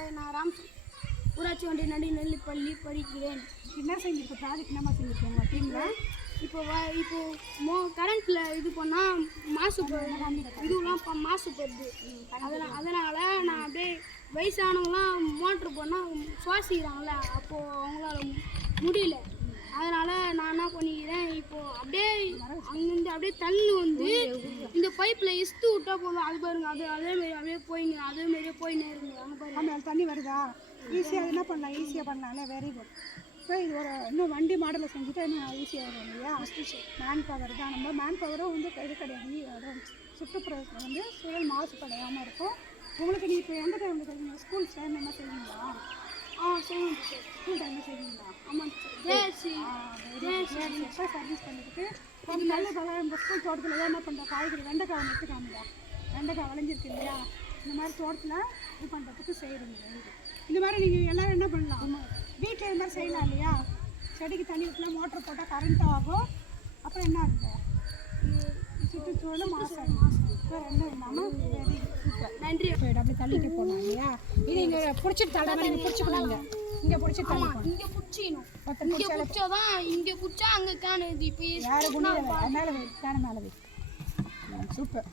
இல்லை, நான் ஊராட்சி ஒன்றிய நடுநிலைப்பள்ளி படிக்கிறேன். என்ன செஞ்சுருக்கோம்? ப்ராஜெக்ட் என்னமா செஞ்சுருக்கோம் உங்கள் டீமில்? இப்போ கரண்ட்டில் இது பண்ணால் இதுலாம் மாசுபடுது. அதனால் நான் அப்படியே வயசானவங்களாம் மோட்ரு பண்ணால் சுவாசிக்கிறாங்கள, அப்போது அவங்களால முடியல. அதனால் நான் என்ன பண்ணிக்கிறேன், இப்போது அப்படியே அங்கேருந்து அப்படியே தண்ணி வந்து இந்த பைப்பில் இஸ்து விட்டா போதும். அது பாருங்க, அதேமாரி அப்படியே அதேமாரியே போயின்னு இருக்குங்க. அங்கே பாருங்க, அந்த தண்ணி வருதா? ஈஸியாக என்ன பண்ணலாம்? ஈஸியாக பண்ணலாம்ல. Very good. இப்போ இது ஒரு இன்னும் வண்டி மாடலில் செஞ்சுட்டு இன்னும் ஈஸியாக வரும் இல்லையா? மேன் பவர் தான். நம்ம மேன் பவரும் வந்து இது கிடையாது. சுற்றுப்புறத்தில் வந்து சூழல் மாசுபடையாமல் இருக்கும். உங்களுக்கு நீ இப்போ எந்த டைமில் செய்வீங்க? ஸ்கூல் டைம் என்ன செய்வீங்களா? செய்யணும் சார். ஸ்கூல் டைமில் செய்வீங்களா? ஆமாம் சார். சர்வீஸ் பண்ணிக்கிட்டு ஒரு நல்ல பழம் இந்த ஸ்கூல் தோட்டத்தில் என்ன பண்ணுற காய்கறி வெண்டைக்காய் நட்டு காமிடா. வெண்டைக்காய் விளைஞ்சிருக்கு இல்லையா? இந்த மாதிரி தோட்டத்தில் இது பண்ணுறதுக்கு செய்கிறீங்க. இந்த மாதிரி நீங்கள் எல்லோரும் என்ன பண்ணலாம்? வீட்டில் இது மாதிரி செய்யலாம் இல்லையா? செடிக்கு தண்ணி ஊற்றலாம், மோட்டர் போட்டால் கரண்ட் ஆகும். அப்புறம் என்ன ஆகுது? சுற்றுச்சூழலும் மாசம் வேறு என்ன இல்லாமல் வெரி சூப்பர். நன்றி. அப்படி தள்ளிட்டு போகலாம் இல்லையா? இது இங்கே பிடிச்சிட்டு தள்ளாமல் நீங்கள் பிடிச்சிக்கலாங்க. இங்கே பிடிச்சிட்டு தள்ளி இங்கே பிடிச்சிக்கணும். இங்கே பிடிச்சாதான், இங்கே பிடிச்சா அங்கே காணுது. இப்போ யாரு குணம் மேலே வை, கேன மேலே வை. சூப்பர்.